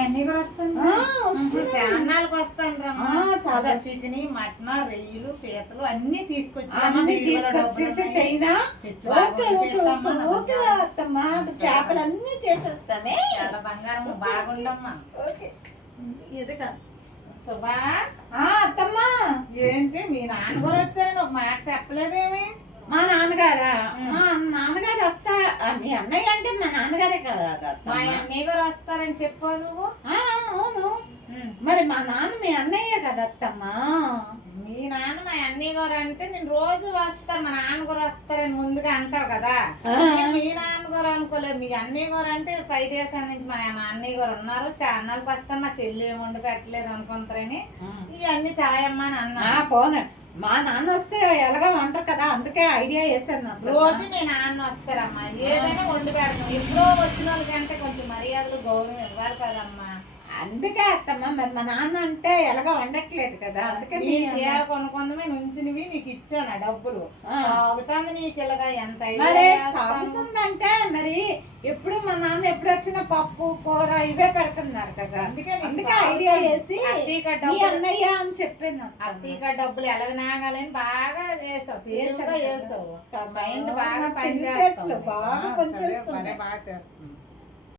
అన్ని కూడా వస్తాను అన్నాలకు వస్తాను రమ్మా. చాలా చికెన్, మటన్, రొయ్యలు, పీతలు అన్ని తీసుకొచ్చేసి చైనా అత్తమ్మా. చేపలు అన్ని చేసేస్తానే. చాలా బంగారం బాగుండమ్మా. శుభా అత్తమ్మా, ఏంటి మీ నాన్న కూడా వచ్చారని ఒక మాట చెప్పలేదేమి? మా నాన్నగారా? మా నాన్నగారు వస్తా. మీ అన్నయ్య అంటే మా నాన్నగారే కదా. మా అన్నయ్య గారు వస్తారని చెప్పావు నువ్వు. అవును, మరి మా నాన్న మీ అన్నయ్య కదా అత్తమ్మా. మీ నాన్న మా అన్నయ్య గారు అంటే నేను రోజు వస్తాను, మా నాన్న గారు వస్తారని ముందుగా అంటావు కదా. మీ నాన్న గారు అనుకోలేదు, మీ అన్నయ్య గారు అంటే 5 దేశాల నుంచి మా అన్నయ్య గారు ఉన్నారు. చాన్నాళ్ళకి వస్తాను, మా చెల్లి ఏమి వండి పెట్టలేదు అనుకుంటారని ఇవన్నీ తాయమ్మా అని అన్నా. పోనా, మా నాన్న వస్తే ఎలాగో వంటరు కదా, అందుకే ఐడియా వేసాను. రోజు మీ నాన్న వస్తారమ్మా, ఏదైనా వండి పెడతాం. ఎప్పుడో వచ్చిన వాళ్ళకంటే కొంచెం మర్యాదలు గౌరవం ఇవ్వాలి కదమ్మా. అందుకే అత్తమ్మ, మరి మా నాన్న అంటే ఎలాగో వండట్లేదు కదా, అందుకే నీ చీర కొనుక్కుందమే నుంచినవి నీకు ఇచ్చాను డబ్బులు. సాగుతుంది నీకు ఇలాగా ఎంత సాగుతుందంటే మరి ఎప్పుడు మా నాన్న ఎప్పుడు వచ్చినా పప్పు కూర ఇవే పెడుతున్నారు కదా, అందుకే ఐడియా వేసి అన్నయ్య అని చెప్పాను. అత్తీక డబ్బులు ఎలాగ నాగాలని బాగా చేసావు, చేసావు మైండ్ బాగా పనిచేస్తావు, బాగా పనిచేస్తుంది, బాగా చేస్తుంది.